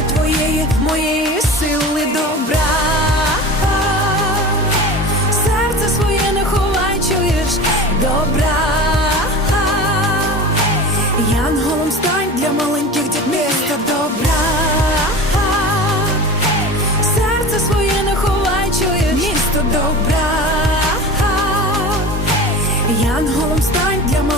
Заради твоєї, моєї сили добра, серце своє не ховай, чуєш? Добра, Янголом стань для маленьких дітей та добра, серце своє не ховай, чуєш? Місто добра, Янголом стань для маленьких